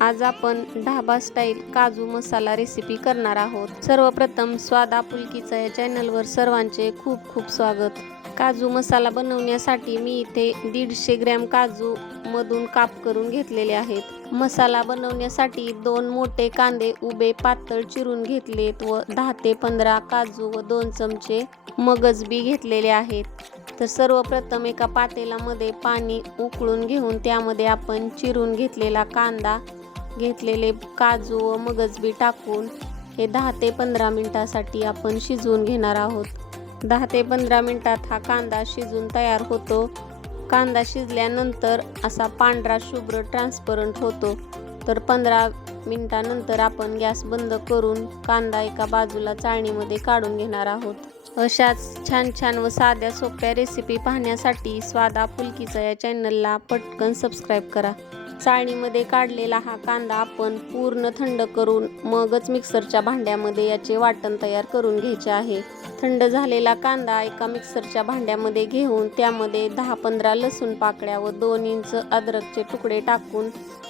आज आपण ढाबा स्टाईल काजू मसाला रेसिपी करणार आहोत। सर्वप्रथम स्वाद आपुलकीचा या चॅनलवर सर्वांचे खूप खूप स्वागत। काजू मसाला बनवण्यासाठी मी इथे 150 ग्रॅम काजू मधून काप करून घेतलेले आहेत। मसाला बनवण्यासाठी 2 मोठे कांदे उभे पातळ चिरून घेतलेत व 10 ते 15 काजू व 2 चमचे मगज बी घेतलेले आहेत। तर सर्वप्रथम एका पातेल्यामध्ये पाणी उकळून घेऊन त्यामध्ये आपण चिरून घेतलेला कांदा, घेतलेले काजू व मगज बी टाकून हे 10 ते 15 मिनिटांसाठी आपण शिजवून घेणार आहोत। 10 ते 15 मिनिटात हा कांदा शिजून तयार होतो। कांदा शिजल्यानंतर असा पांढरा शुभ्र ट्रान्सपरंट होतो। तर 15 मिनिटांनंतर आपण गॅस बंद करून कांदा एका बाजूला चाळणीमध्ये काढून घेणार आहोत। अशाच छान छान व साध्या सोप्या रेसिपी पाहण्यासाठी स्वाद आपुलकीचा या चॅनलला पटकन सबस्क्राईब करा। चाळणीमध्ये काढलेला हा कांदा आपण पूर्ण थंड करून मगच मिक्सरच्या भांड्यामध्ये याचे वाटण तयार करून घ्यायचे आहे। थंड झालेला कांदा एका मिक्सरच्या भांड्यामध्ये घेऊन त्यामध्ये 10-15 लसूण पाकळ्या व 2 इंच अद्रकचे तुकडे टाकून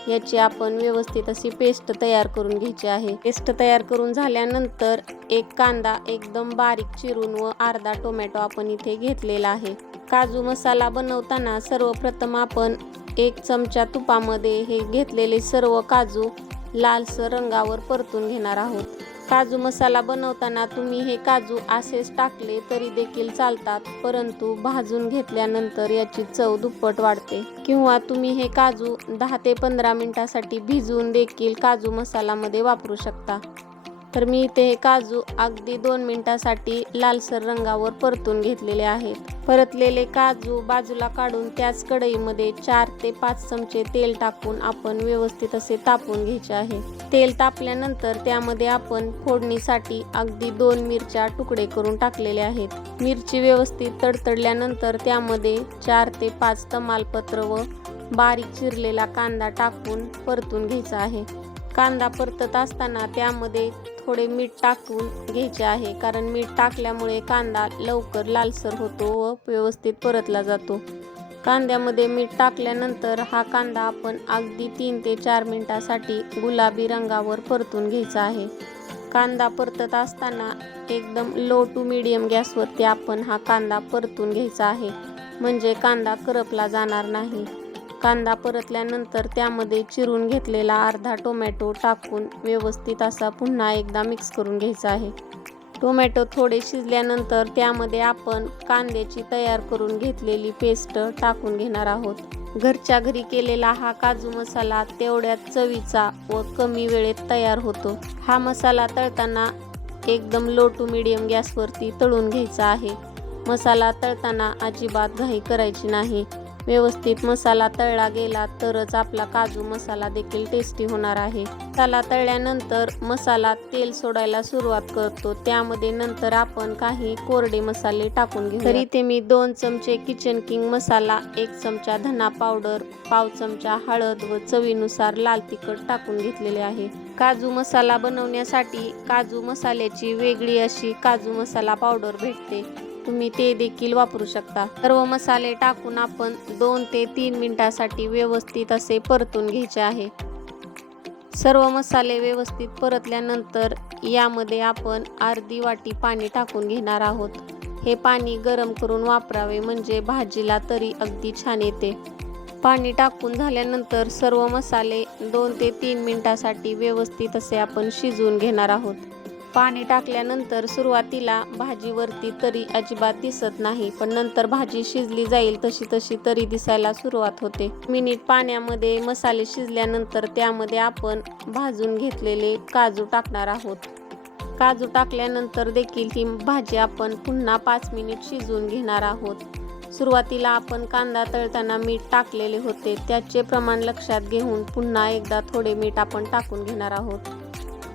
याची आपण व्यवस्थित अशी पेस्ट तयार करून घ्यायची आहे। पेस्ट तयार करून झाल्यानंतर एक कांदा एकदम बारीक चिरून व अर्धा टोमॅटो आपण इथे घेतलेला आहे। काजू मसाला बनवताना सर्वप्रथम आपण 1 चमचा तुपामध्ये हे घेतलेले सर्व काजू लालसर रंगावर परतून घेणार आहोत। काजू मसाला बनवताना तुम्ही हे काजू असेच टाकले तरी देखील चालतात, परंतु भाजून घेतल्यानंतर याची चव दुप्पट वाढते। किंवा तुम्ही हे काजू 10 ते 15 मिनिटांसाठी भिजवून देखील काजू मसाल्यामध्ये वापरू शकता। तर मी इथे हे काजू अगदी 2 मिनिटांसाठी लालसर रंगावर परतून घेतलेले आहेत। परतलेले काजू बाजूला काढून त्याच कढईमध्ये 4 ते 5 चमचे तेल टाकून आपण व्यवस्थित असे तापवून घ्यायचे आहे। तेल तापल्यानंतर त्यामध्ये आपण फोडणीसाठी अगदी 2 मिरच्या तुकडे करून टाकलेले आहेत। मिरची व्यवस्थित तडतडल्यानंतर त्यामध्ये 4 ते 5 तमालपत्र व बारीक चिरलेला कांदा टाकून परतून घ्यायचा आहे। कांदा परतत असताना त्यामध्ये थोडे मीठ टाकून घ्यायचे आहे, कारण मीठ टाकल्यामुळे कांदा लवकर लालसर होतो व व्यवस्थित परतला जातो। कांद्यामध्ये मीठ टाकल्यानंतर हा कांदा आपण अगदी 3 ते 4 मिनिटांसाठी गुलाबी रंगावर परतून घ्यायचा आहे। कांदा परतत असताना एकदम लो टू मीडियम गॅसवरती आपण हा कांदा परतून घ्यायचा आहे, म्हणजे कांदा करपला जाणार नाही। कांदा परतल्यानंतर त्यामध्ये चिरून घेतलेला अर्धा टोमॅटो टाकून व्यवस्थित असा पुन्हा एकदा मिक्स करून घ्यायचा आहे। टोमॅटो थोडे शिजल्यानंतर त्यामध्ये आपण कांद्याची तयार करून घेतलेली पेस्ट टाकून घेणार आहोत। घरच्या घरी केलेला हा काजू मसाला तेवढ्याच चवीचा व कमी वेळेत तयार होतो। हा मसाला तळताना एकदम लो टू मीडियम गॅसवरती तळून घ्यायचा आहे। मसाला तळताना अजिबात घाई करायची नाही। व्यवस्थित मसाला तळला गेला तरच आपला काजू मसाला देखील टेस्टी होणार आहे। मसाला तळल्यानंतर मसाला तेल सोडायला सुरुवात करतो, त्यामध्ये नंतर आपण काही कोरडे मसाले टाकून घेऊ। तरी ते मी 2 चमचे किचन किंग मसाला, 1 चमचा धना पावडर, पाव चमचा हळद व चवीनुसार लाल तिखट टाकून घेतलेले आहे। काजू मसाला बनवण्यासाठी काजू मसाल्याची वेगळी अशी काजू मसाला पावडर भेटते, तुम्ही ते देखील वापरू शकता। सर्व मसाले टाकून आपण 2 ते 3 मिनिटांसाठी व्यवस्थित असे परतून घ्यायचे आहे। सर्व मसाले व्यवस्थित परतल्यानंतर यामध्ये आपण अर्धी वाटी पाणी टाकून घेणार आहोत। हे पाणी गरम करून वापरावे, म्हणजे भाजीला तरी अगदी छान येते। पाणी टाकून झाल्यानंतर सर्व मसाले 2 ते 3 मिनिटांसाठी व्यवस्थित असे आपण शिजवून घेणार आहोत। पाणी टाकल्यानंतर सुरुवातीला भाजीवरती तरी अजिबात दिसत नाही, पण नंतर भाजी शिजली जाईल तशी तशी तरी दिसायला सुरुवात होते। मिनिट पाण्यामध्ये मसाले शिजल्यानंतर त्यामध्ये आपण भाजून घेतलेले काजू टाकणार आहोत। काजू टाकल्यानंतर देखील ही भाजी आपण पुन्हा 5 मिनिट शिजवून घेणार आहोत। सुरुवातीला आपण कांदा तळताना मीठ टाकलेले होते, त्याचे प्रमाण लक्षात घेऊन पुन्हा एकदा थोडे मीठ आपण टाकून घेणार आहोत।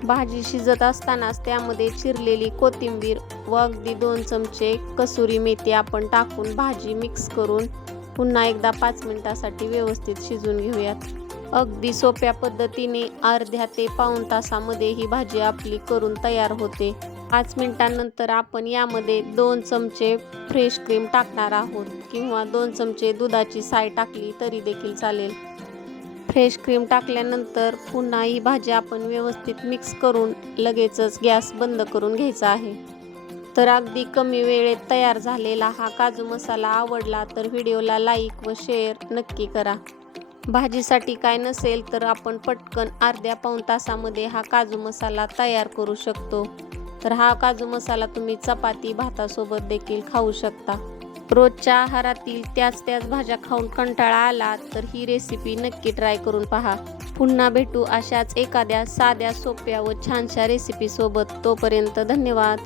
भाजी शिजत असतानाच त्यामध्ये चिरलेली कोथिंबीर व अगदी 2 चमचे कसुरी मेथी आपण टाकून भाजी मिक्स करून पुन्हा एकदा 5 मिनिटांसाठी व्यवस्थित शिजवून घेऊयात। अगदी सोप्या पद्धतीने अर्ध्या ते पाऊण तासामध्ये ही भाजी आपली करून तयार होते। 5 मिनिटांनंतर आपण यामध्ये 2 चमचे फ्रेश क्रीम टाकणार आहोत, किंवा 2 चमचे दुधाची साय टाकली तरी देखील चालेल। फ्रेश क्रीम टाकल्यानंतर पुन्हा ही भाजी आपण व्यवस्थित मिक्स करून लगेचच गॅस बंद करून घ्यायचा आहे. तर अगदी कमी वेळेत तयार झालेला हा काजू मसाला आवडला तर व्हिडिओला लाईक व शेअर नक्की करा. भाजीसाठी काय नसेल तर आपण पटकन अर्ध्या पाऊण तासामध्ये हा काजू मसाला तयार करू शकतो. तर हा काजू मसाला तुम्ही चपाती भातासोबत देखील खाऊ शकता. रोजच्या आहारातील त्याच भाज्या खाऊन कंटाळा आला तर ही रेसिपी नक्की ट्राय करून पहा. पुन्हा भेटू अशाच एखाद्या साध्या सोप्या व छानशा रेसिपी सोबत. तोपर्यंत धन्यवाद.